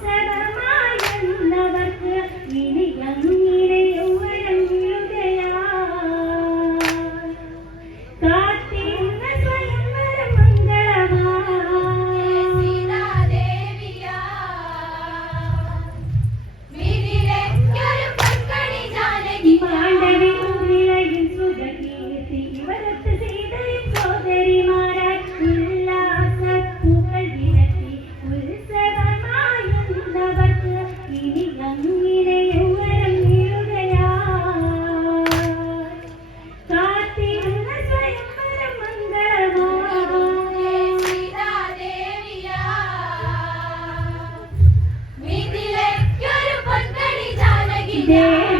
Seven. day.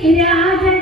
രാജധാനിയിലുത്സവമായി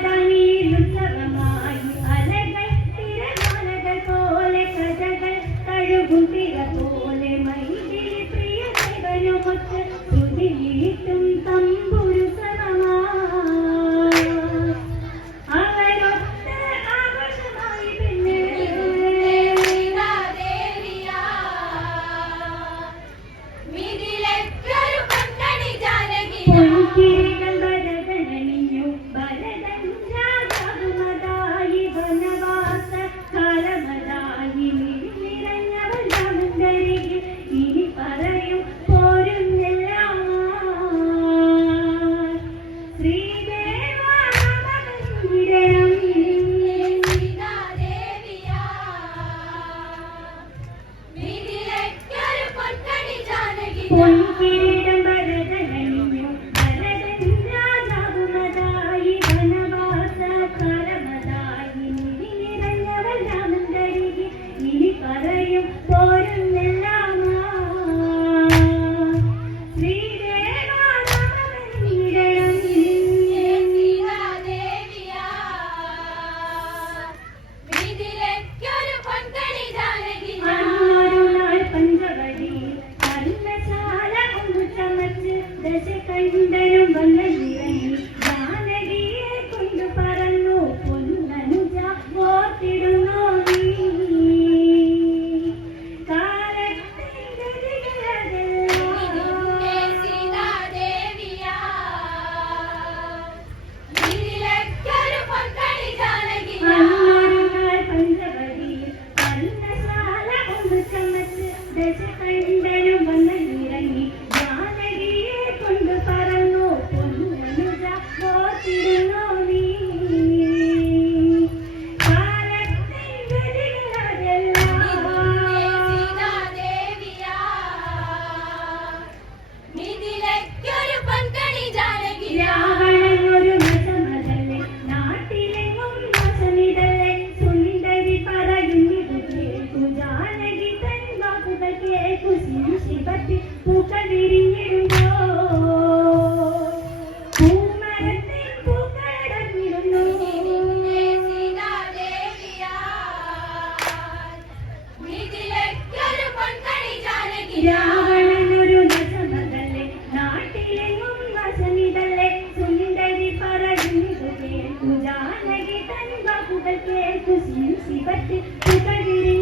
சிவத்து Sivagiri